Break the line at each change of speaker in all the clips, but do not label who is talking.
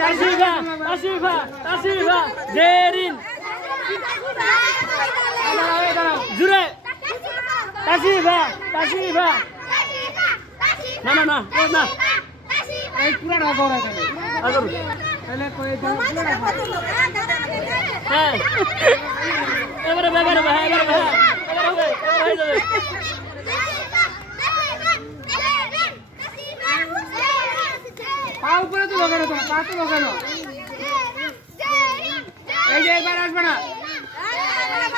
তাসিফা তাসিফা তাসিফা জেরিন। জুড়ে। তাসিফা তাসিফা। না না না না হয়ে যাবে
পা উপরে তো লাগানো তো পা তো লাগানো এই যে এবার আসবে না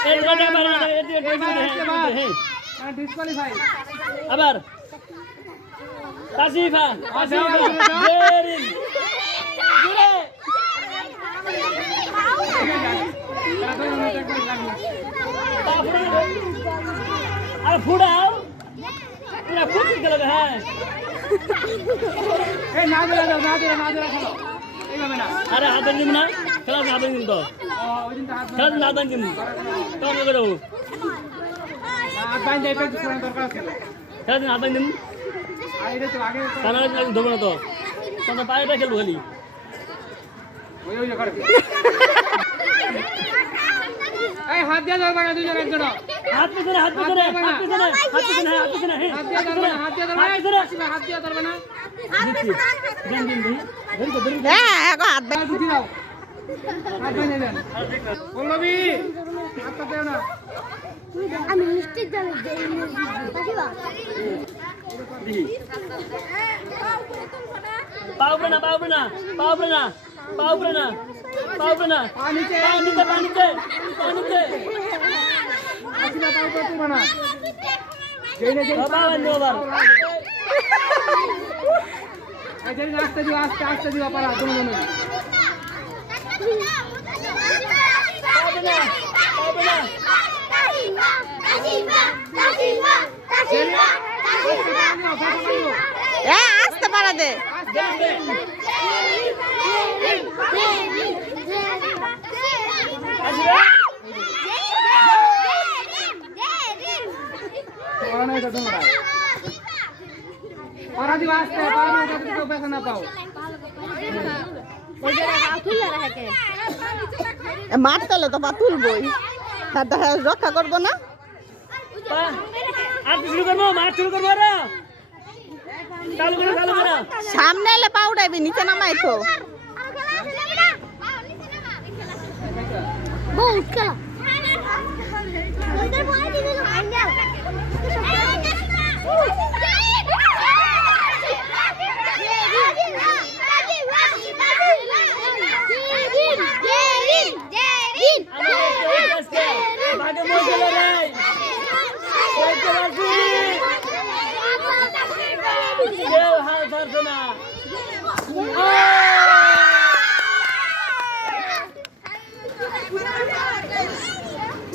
এই এটা এবারে এটা এটা এটা হ্যাঁ হ্যাঁ
মানে ডিসকোয়ালিফাই
আবার তাসিফা তাসিফা জেরিন জুড়ে আর ফুড়াও পুরা খুব গেল হ্যাঁ
এই না দিলে দাও না দিলে না দিলে খেলো। এইভাবে না।
আরে হাতে নিম না? খেলা হাতে নিম তো।
হাত
খেলা হাতে নিম তো আমি করে
হাত বাইন্ধে এই প্র্যাকটিস করার দরকার ছিল
খেলা হাতে নিম
আর এটা তো আগে
কানা ধরবো না তো। তখন পায়েটা খেলব খালি।
ওই ওই করে এই হাত দিয়ে ধরবা না দুজন একজন
হাত পিছনে হাত পিছনে হাত পিছনে হাত পিছনে হাত পিছনে হ্যাঁ
হাত ধরবা হাত ধরবা
হাত পিছনে
হাত দিয়ে ধরবা না
দেন দেন দেন দেন তো দেন
হ্যাঁ এখন হাত
বুঝি হাত
আমি মিষ্টি জানি কাকিবা
পা উপরে না পা না পা না পা না পা না
পা নিচে
পা নিচে পা নিচে পা নিচে
তো না। আস্তে পারা দুনো দুনো
পাবে না পাবে না
এ আসতে পারা দে।
পারা দিও আস্তে পারা না না পাও।
তলে তো পা তুলবই। রক্ষা করব না?
পা আর শুরু করব? করো
সামনে এলে পা উঠাইবি নিচে নামাই তো।
বহুত খেলা।
兄弟们